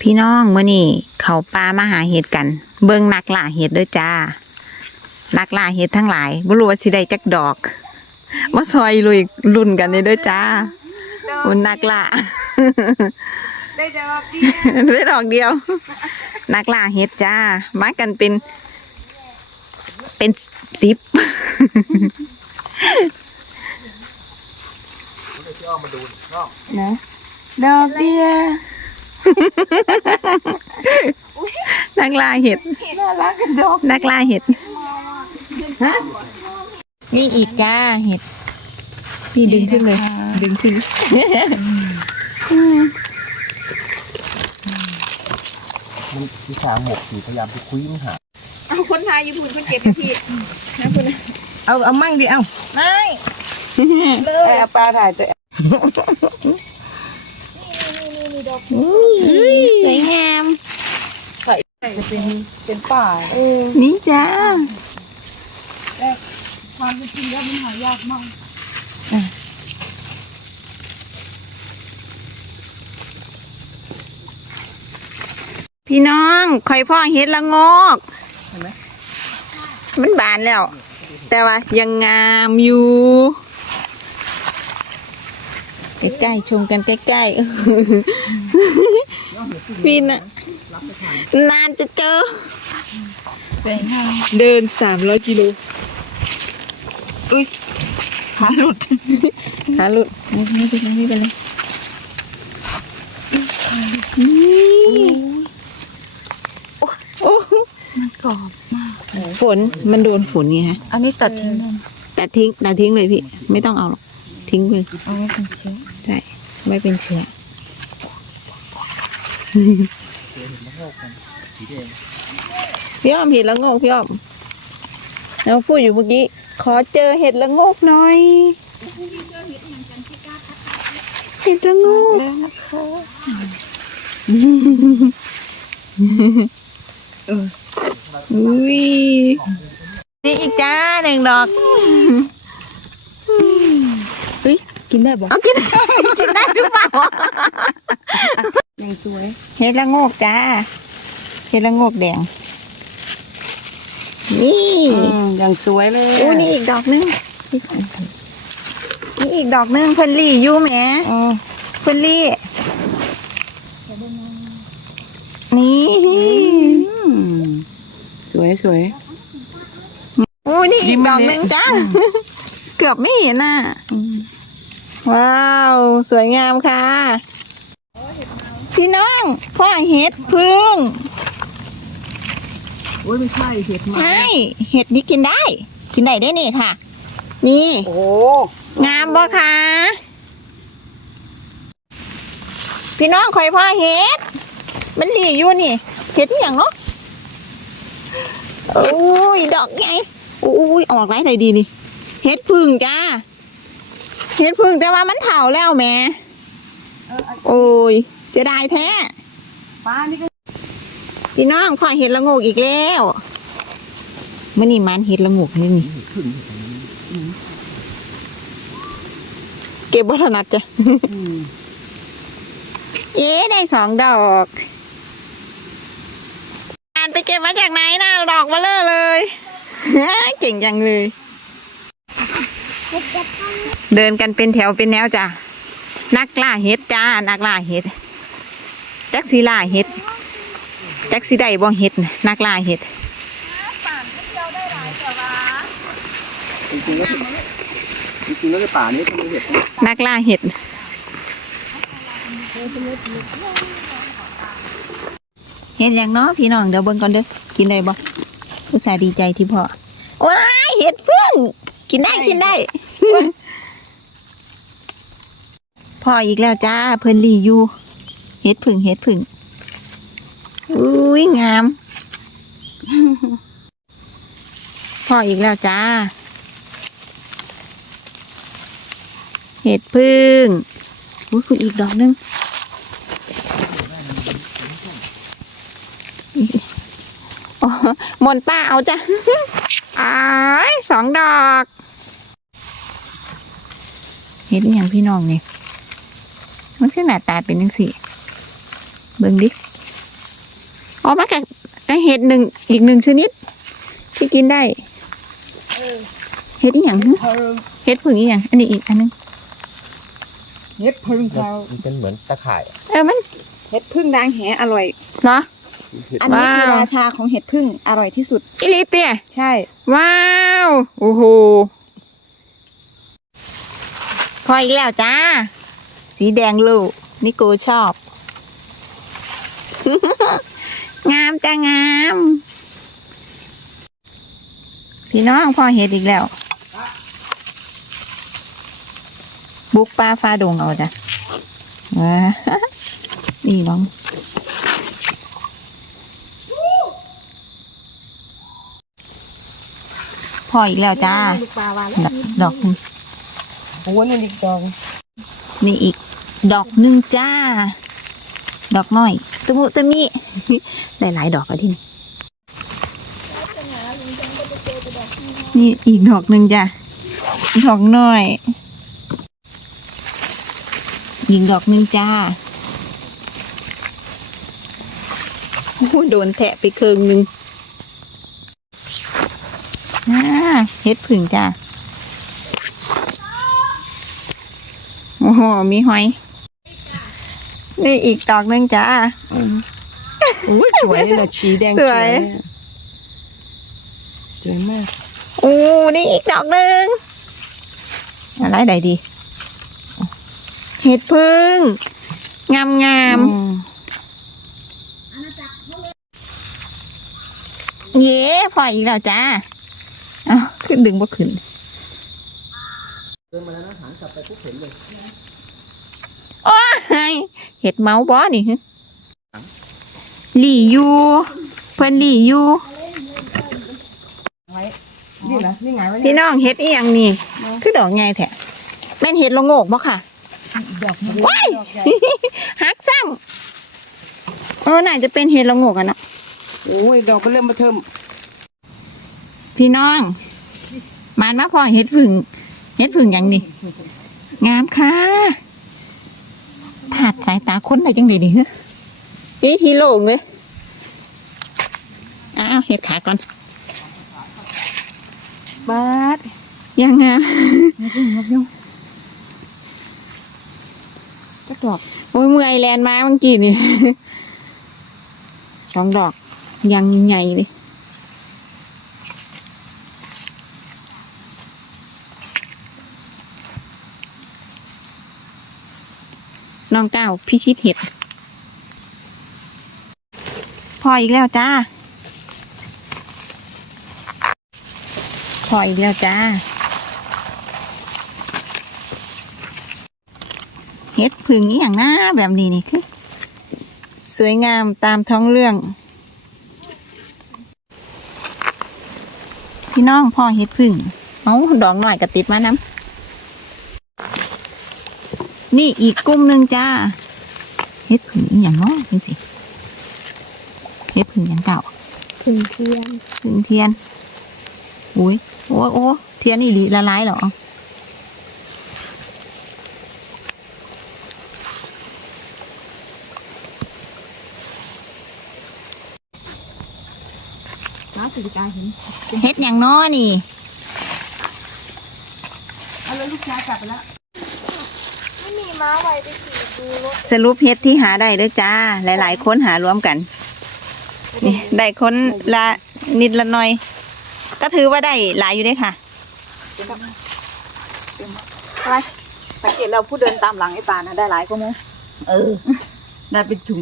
พี่น้องมื้อนี้เขาปลามาหาเห็ดกัน เบิ่งนักล่าเห็ดเด้อจ้านักล่าเห็ดทั้งหลายบ่รู้ว่าสิได้จักดอกมาซอยลุยรุ่นกันนี่เด้อจ้าคนนักล่าได้ดอกดีได้ดอกเดียว นักล่าเห็ดจ้ามากันเป็น เป็นสิบนะดอกเดียว นักล่าเห็ดน่ารักกันดอกนักล่าเห็ดนี่อีกจ้าเห็ดนี่ดึงขึ้นเลย ดึงขึ้นมันวิชาหมกอยู่พยายามไปคุยมันหาเอาคนไทยญี่ปุ่นคนเก็บพี่นะคุณเอาเอามั่งดิเอาไม่เลไอ้ยเอาปลาถ่ายตัว สวยงาม จะเป็นเป็นป่านี่จ้าความเป็นจริงแล้วมันหายากมากพี่น้องคอยพ่อเห็ดละงอกมันบานแล้ว แต่ว่ายังงามอยู่ ใกล้ๆชมกันใกล้ๆพี่น่ะนานจะเจอ เดินสามร้อยกิโลขาหลุดขาหลุดไม่ไม่ไปไม่ไปเลยโอ้มันกรอบมากฝนมันโดนฝนไงฮะ อันนี้ตัดทิ้งเลยแต่ทิ้งแต่ทิ้งเลยพี่ ไม่ต้องเอาหรอก ทิ้งไปเลยอันนี้เป็นชิ้นใช่ไม่เป็นเชื้อพี่อ้อมเห็ดละโงกพี่อ้อมแล้วพูดอยู่เมื่อกี้ ขอเจอเห็ดละโงกหน่อยเห็ดละโงกแล้วนะคะอุ้ยนี่อีกจ้าหนึ่งดอก เฮ้ยกินได้บ่เอากิน กินได้หรือเปล่ายังสวยเห็ดละโงกจ้าเห็ดละโงกแดง นี่อืมยังสวยเลยอู้นี่อีกดอกหนึงนี่อีกดอกหนึงเพิ่นรี่อยู่แหมอืมเพิ่นรี่นี่อืมสวยสวยอู้นี่อีกดอกหนึงยิ้มมาเลยจ้าเกือบไม่เห็นน่ะ ว้าว สวยงามค่ะ พี่น้องพ่อเห็ดพึ่ง โอ้ยไม่ใช่เห็ดมาใช่ เห็ดนี้กินได้ กินได้ได้นี่ค่ะ นี่ โอ้งามบ่คะพี่น้องคอยพ่อเห็ด มันหลีอยู่นี่ เห็ดอหย่างเนาะโอ้ย ดอกไงโอ้ย ออกไรได้ดีนี่ เห็ดพึ่งจ้า เห็ดพึ่งแต่ว่ามันเถาแล้วแหม่โอ้ย เสียดายแท้ปลานี่ก็พี่น้องพ่อเห็ดละโงกอีกแล้วมื่อนี่มันเห็ดละโงกนี่นี่เก็บวัฒนัดจ้ะอืมเอ๊ะได้สองดอกอ่านไปเก็บมาจากไหนนะดอกมาเลอะเลย เก่งจังเลย เดินกันเป็นแถวเป็นแนวจ้ะนักล่าเห็ดจ้านักล่าเห็ดจักสีล่าเห็ดจักสีได้บ่เห็ดนักล่าเห็ดจริงๆแล้วจริงๆแล้วป่านี้จะมีเห็ดนักล่าเห็ดเห็ดอย่างเนาะพี่น้องเดี๋ยวเบิ่งก่อนเด้อกินได้บ่อุตส่าดีใจที่พ่อว้ายเห็ดเพื่อน กินได้กินได้พ่ออีกแล้วจ้า เพิ่นรีอยู่เห็ดผึ่งเห็ดผึ่งอุ้ยงามพ่ออีกแล้วจ้า เห็ดพึ่งอุ้ยคุณอีกดอกหนึงอ๋อหมนป้าเอาจ้ะอ้ายสองดอก เห็ดอหย่างพี่น้องเนี่ยมันคือหน้าตาเป็นจังสี่เบิ่งดิอ๋อมากับก็เห็ดหนึ่งอีกหนึ่งชนิด ที่กินได้เห็ดอีหยังฮะเพิงเห็ดผึ่งอีหยังอันนี้อีกอันนึงเห็ดพึ่งเขามันเป็นเหมือนตะข่าย เออมันเห็ดพึ่งด่างแหอร่อยเหรอเห็ดอันนี้คือว้าวราชาของเห็ดพึ่งอร่อยที่สุดอิลิเตียใช่ ว้าว โอ้โห พออีกแล้วจ้า สีแดงลูกนี่กูชอบ งามจ้างาม พี่น้องพ่อเห็ดอีกแล้ว บุกปลาฟ้าดงเอาจ้ะว้านี่น้องพออีกแล้วจ้าลูกปลาวาดอกดอกหนึ่ง โอ้ยนี่อีกดองนี่อีก ดอกหนึ่งจ้า ดอกน้อยตะมุตะมิหลายดอกอะที่นี่นี่อีกดอกหนึ่งจ้ะดอกน้อยอีกดอกหนึ่งจ้าโดนแทะไปเคืองหนึ่งเฮ็ดผึ่งจ้า โอ้โหมีหอย นี่อีกดอกหนึงจ้าโอ้ยสวยเลยนะชีแดงสวยอะสวยมากโอ้นี่อีกดอกหนึ่งอะไรใดดี เห็ดพึ่ง งามงามอืมๆเย้พออีกแล้วจ้าเอาขึ้นดึงบ่ขึ้นเดินมาแล้วนะหันกลับไปปุ๊บเห็นเลยโอ้ย เห็ดเมาส์บอนี่ฮึหลี่อยูเพิ่นหลี่อยูนี่นะนี่ไงวะเนี่ยพี่น้องเห็ดอีหยังนี่ คือดอกไงแท้แม่นเห็ดละโงกบ่ค่ะ ดอกมันว้ายฮักซ้ำเออน่าจะเป็นเห็ดละโงกอะเนาะโอ้ยดอกก็เริ่มมาเทิมพี่น้องมานมาพอเห็ดผึ่งเห็ดผึ่งอย่างนี้งามค่ะถาดสายตาคนได้จังไดดิฮะอีทีโล่งเลยอ้าวเห็ดขาก่อนบาดยังงามจักดอกโอ้ยเมื่อยแลนมาเมื่อกี้นี่สองดอกยังใหญ่เลย น้องเก้าวพิชิตเห็ด พออีกแล้วจ้า พออีกแล้วจ้าเฮ็ดผึ่งอย่างหน้าแบบนี้นี่คือสวยงามตามท้องเรื่อง พี่น้องพ่อเฮ็ดผึ่ง เอาดอกหน่อยก็ติดมาน้ำ นี่อีกกลุ่มหนึ่งจ้าเฮ็ดผึ่งอหย่างเน้อยนี่สิเฮ็ดผึ่งอย่างเก่าพึ่งเทียนผึ่งเทียนอุ้ยโอ้โอ้เทียนอีหลีละลายเหรอน้าสิริกาเห็นเฮ็ดอย่างน้อนี่เอาแล้วลูกชายกลับไปแล้ว ไม่มีม้าไว้ไปขี่ดูรถสรุปเฮ็ดที่หาได้เด้อจ้า หลาย ๆ คนหารวมกัน นี่ได้คนละนิดละหน่อย ก็ถือว่าได้หลายอยู่เด้อค่ะสังเกตเราผู้เดินตามหลังไอ้ปานะได้หลายก็มั้งเออ ได้เป็นถุง